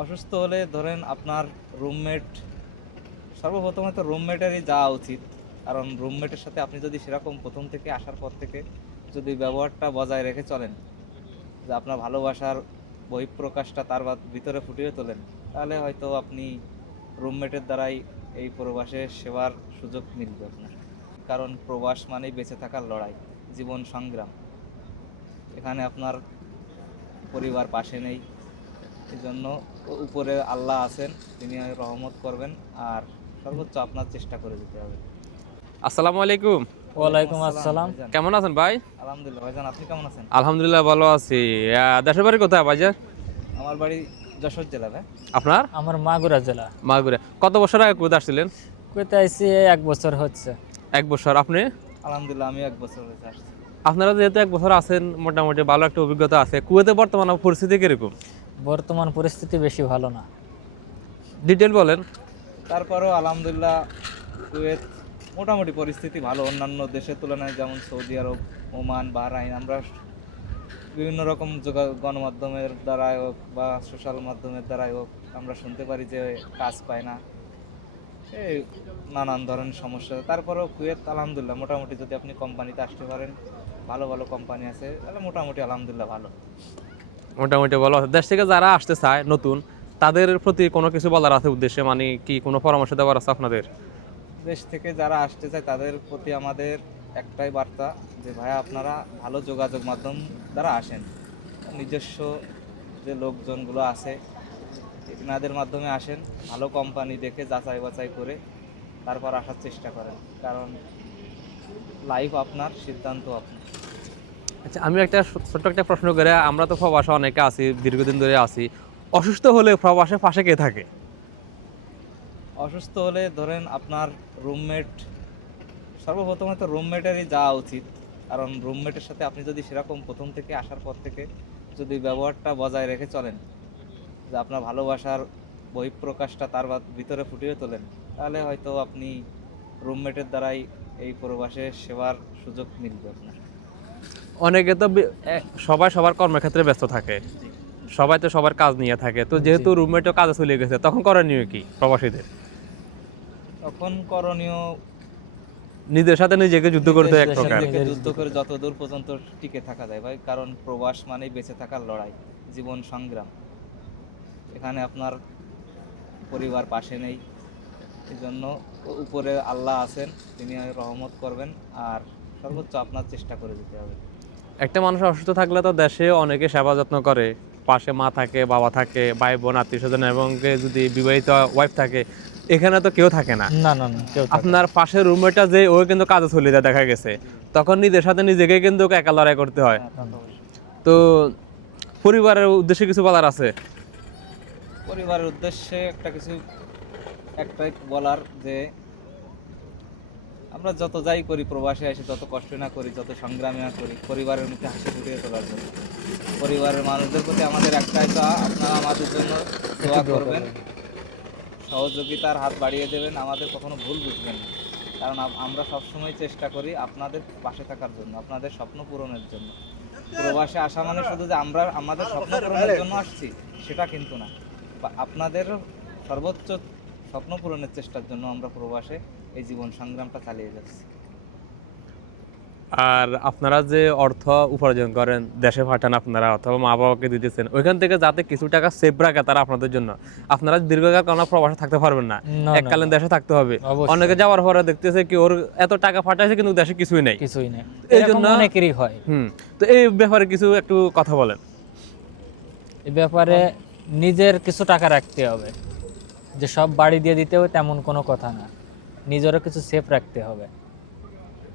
অসুস্থ হলে ধরেন আপনার রুমমেট সর্বপ্রথম তো রুমমেটেরই যাওয়া উচিত। কারণ রুমমেটের সাথে আপনি যদি সেরকম প্রথম থেকে আসার পর থেকে যদি ব্যবহারটা বজায় রেখে চলেন, যে আপনার ভালোবাসার বহিঃপ্রকাশটা তার ভিতরে ফুটিয়ে তোলেন, তাহলে হয়তো আপনি রুমমেটের দ্বারাই এই প্রবাসের সেবার সুযোগ মিলবে আপনার। কারণ প্রবাস মানেই বেঁচে থাকার লড়াই, জীবন সংগ্রাম। এখানে আপনার পরিবার পাশে নেই এই জন্য উপরে আল্লাহ আছেন তিনি রহমত করবেন আর সর্বোচ্চ আপনার চেষ্টা করে যেতে হবে। আসসালামু আলাইকুম। ওয়ালাইকুম আসসালাম কেমন আছেন ভাই? আলহামদুলিল্লাহ ভাইজান আপনি কেমন আছেন? আলহামদুলিল্লাহ ভালো আছি। দেশের বাড়ি কোথায় ভাইজান? আমার বাড়ি যশোর জেলা ভাই। আপনার? আমার মাগুরা জেলা। মাগুরে। কত বছর আগে কুয়েত আসছিলেন? কুয়েতে আইসি এই এক বছর হচ্ছে। এক বছর। আপনি? আলহামদুলিল্লাহ আমি এক বছর হয়েছে আসছি। আপনারা যেহেতু এক বছর আছেন মোটামুটি ভালো একটা অভিজ্ঞতা আছে। কুয়েতে বর্তমানে পরিস্থিতি কীরকম? বর্তমান পরিস্থিতি বেশি ভালো না। ডিটেল বলেন। তারপরেও আলহামদুলিল্লাহ কুয়েত মোটামুটি পরিস্থিতি ভালো। অন্যান্য দেশের তুলনায় যেমন সৌদি আরব ওমান বাহরাইন আমরা বিভিন্ন রকম যোগা গণমাধ্যমের দ্বারাই হোক বা সোশ্যাল মাধ্যমের দ্বারাই হোক আমরা শুনতে পারি যে কাজ পায় না। এই নানান ধরনের সমস্যা। তারপরেও কুয়েত আলহামদুলিল্লাহ মোটামুটি যদি আপনি কোম্পানিতে আসতে পারেন ভালো ভালো কোম্পানি আছে তাহলে মোটামুটি আলহামদুলিল্লাহ ভালো। মোটামুটি আছে। দেশ থেকে যারা আসতে চায়, নতুন, তাদের প্রতি কোনো কিছু বলার আছে উদ্দেশ্যে? মানে কি কোনো পরামর্শ দেওয়ার আছে আপনাদের? দেশ থেকে যারা আসতে চায়, তাদের প্রতি আমাদের একটাই বার্তা যে, ভাইয়া, আপনারা ভালো যোগাযোগ মাধ্যম দ্বারা আসেন। নিজস্ব যে লোকজনগুলো আছে, এনাদের মাধ্যমে আসেন, ভালো কোম্পানি দেখে যাচাই বাছাই করে তারপর আসার চেষ্টা করেন। কারণ লাইফ আপনার, সিদ্ধান্ত আপনার। আচ্ছা আমি একটা ছোট্ট একটা প্রশ্ন করে, আমরা তো প্রবাসে অনেকে আছি, দীর্ঘদিন ধরে আছি। অসুস্থ হলে প্রবাসে পাশে কে থাকে? অসুস্থ হলে ধরেন আপনার রুমমেট সর্বপ্রথমে তো রুমমেটেরই যাওয়া উচিত। কারণ রুমমেটের সাথে আপনি যদি সেরকম প্রথম থেকে আসার পর থেকে যদি ব্যবহারটা বজায় রেখে চলেন, যে আপনার ভালোবাসার বহিঃপ্রকাশটা তার ভিতরে ফুটিয়ে তোলেন, তাহলে হয়তো আপনি রুমমেটের দ্বারাই এই প্রবাসের সেবার সুযোগ মিলবে আপনার। অনেকে তো সবাই সবার কর্মক্ষেত্রে ব্যস্ত থাকে। সবাই তো সবার কাজ নিয়ে থাকে। তো যেহেতু রুমমেটও কাজে চলে গেছে তখন করণীয় কি প্রবাসীদের? তখন করণীয় নিজের সাথে নিজেকে যুদ্ধ করতে এক প্রকার। নিজেকে যুদ্ধ করে যত দূর পর্যন্ত টিকে থাকা যায়। ভাই কারণ প্রবাস মানেই বেঁচে থাকার লড়াই জীবন সংগ্রাম। এখানে আপনার পরিবার পাশে নেই। এই জন্য উপরে আল্লাহ আছেন তিনি রহমত করবেন আর সর্বোচ্চ আপনার চেষ্টা করে দিতে হবে। একটা মানুষ অসুস্থ থাকলে তো দেশে অনেকে সেবা যত্ন করে। পাশে মা থাকে বাবা থাকে ভাই বোন আত্মীয় স্বজন এবং যদি বিবাহিত ওয়াইফ থাকে এখানে তো কেউ থাকে না। না না কেউ আপনার পাশের রুমমেটটা যে ও কিন্তু কাজে চলে যায় দেখা গেছে। তখন নিজের সাথে নিজেকে কিন্তু একা লড়াই করতে হয়। হ্যাঁ, তো তো পরিবারের উদ্দেশ্যে কিছু বলার আছে? পরিবারের উদ্দেশ্যে একটা কিছু একটাই বলার যে আমরা যত যাই করি প্রবাসে এসে যত কষ্ট না করি যত সংগ্রামী না করি পরিবারের মুখে হাসি ফুটিয়ে তোলার জন্য। পরিবারের মানুষদের প্রতি আমাদের একটাই তো আপনারা আমাদের জন্য দোয়া করবেন। সহযোগিতার হাত বাড়িয়ে দেবেন আমাদের কখনো ভুল বুঝবেন না। কারণ আম- আমরা সবসময় চেষ্টা করি আপনাদের পাশে থাকার জন্য আপনাদের স্বপ্ন পূরণের জন্য। প্রবাসে আসা মানে শুধু যে আমরা আমাদের স্বপ্ন পূরণের জন্য আসছি সেটা কিন্তু না। আপনাদের সর্বোচ্চ স্বপ্ন পূরণের চেষ্টার জন্য আমরা প্রবাসে এই জীবন সংগ্রামটা চালিয়ে যাচ্ছি। আর আপনারা যে অর্থ উপার্জন করেন দেশে পাঠান আপনারা অথবা মা বাবাকে দিতেছেন ওইখান থেকে যাতে কিছু টাকা সেভ রাখে তারা আপনাদের জন্য আপনারা দীর্ঘকাল কোনো প্রবাসে থাকতে পারবেন না। এককালীন দেশে থাকতে হবে। অনেকে যাওয়ার পরে দেখতেছে কি ওর এত টাকা ফাটাইছে কিন্তু দেশে কিছুই নেই। কিছুই নেই। এই জন্য- অনেকেরই হয়। হুম তো এই ব্যাপারে কিছু একটু কথা বলেন। এই ব্যাপারে নিজের কিছু টাকা রাখতে হবে। যে সব বাড়ি দিয়ে দিতে হবে তেমন কোনো কথা না। নিজেরও কিছু সেফ রাখতে হবে।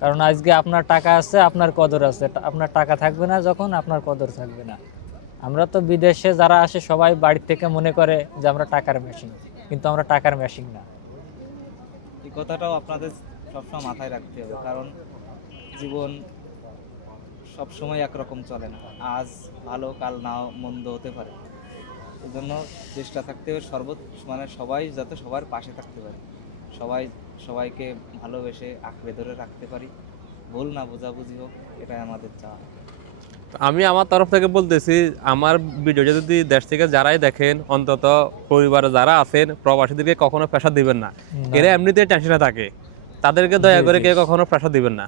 কারণ আজকে আপনার টাকা আছে, আপনার কদর আছে। আপনার টাকা থাকবে না যখন, আপনার কদর থাকবে না। আমরা তো বিদেশে যারা আসে, সবাই বাড়ি থেকে মনে করে যে আমরা টাকার মেশিন কিন্তু আমরা টাকার মেশিন না। এই কথাটাও আপনাদের সবসময় মাথায় রাখতে হবে। কারণ জীবন সবসময় একরকম চলে না। আজ ভালো, কাল নাও, মন্দ হতে পারে। এজন্য চেষ্টা থাকতে হবে সর্বোচ্চ মানে সবাই যাতে সবার পাশে থাকতে পারে। সবাই সবাইকে ভালোবেসে আঁকড়ে ধরে রাখতে পারি। ভুল না বোঝাবুঝি হোক এটাই আমাদের চাওয়া। আমি আমার তরফ থেকে বলতেছি আমার ভিডিওটা যদি দেশ থেকে যারাই দেখেন অন্তত পরিবারে যারা আছেন প্রবাসীদেরকে কখনো প্রেশার দিবেন না। এরা এমনিতে টেনশনে থাকে। তাদেরকে দয়া করে কেউ কখনো প্রেশার দিবেন না।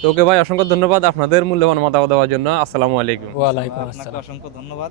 তো ওকে ভাই অসংখ্য ধন্যবাদ আপনাদের মূল্যবান মতামত দেওয়ার জন্য। আসসালামু আলাইকুম। ওয়ালাইকুম আসসালাম। অসংখ্য ধন্যবাদ।